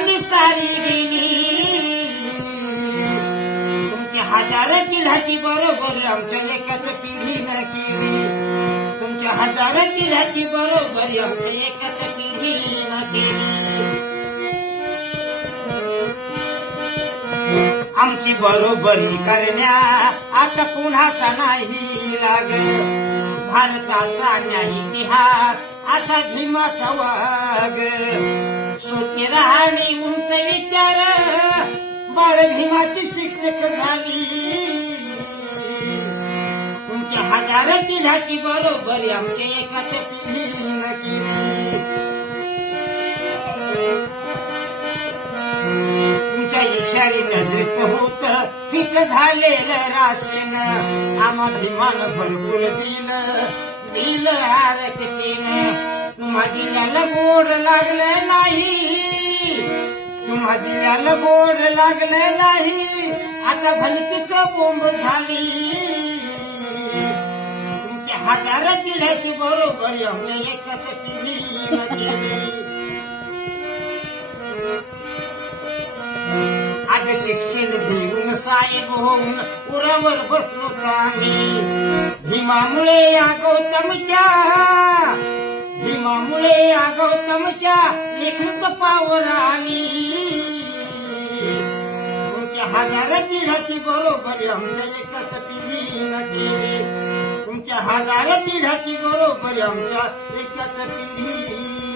आम्ही सारी गेली. तुमच्या हजार पिढ्याची बरोबर आमच्या एकाच पिढीनं केली. तुमच्या हजार पिढ्याची बरोबर आमच्या एकाच पिढीनं केली. आमची बरोबरी करण्या आता कुणाचा नाही लाग. भारताचा न्याय इतिहास असा भीमाचा वाग. सोची राहणी उंच विचार बाळ भीमाची शिक्षक झाली. तुमच्या हजार पिढ्याची बरोबरी आमच्या एकाच पिढीनं केली. तुमच्या इशारी नजरेत होत फिट झालेलं राशन. आम्हा भीमानं भरपूर दिलं आरक्षण. तुम्हा दिल्याला गोड लागलं नाही. तुम्हा दिल्याला गोड लागलं नाही. आता भलतीच बोंब झाली. तुमच्या हजार दिल्याची बरोबरी आमच्या एकाच पिढीनं केली. आज शिक्षण घेऊन साहेब होऊन उरावर बसलो आम्ही. भीमामुळे या गौतमच्या लेखक पावर आली. तुमच्या हजार पिढ्याची बरोबरी आमच्या एकाच पिढीनं केली. तुमच्या हजार पिढ्याची बरोबरी आमच्या एकाच पिढी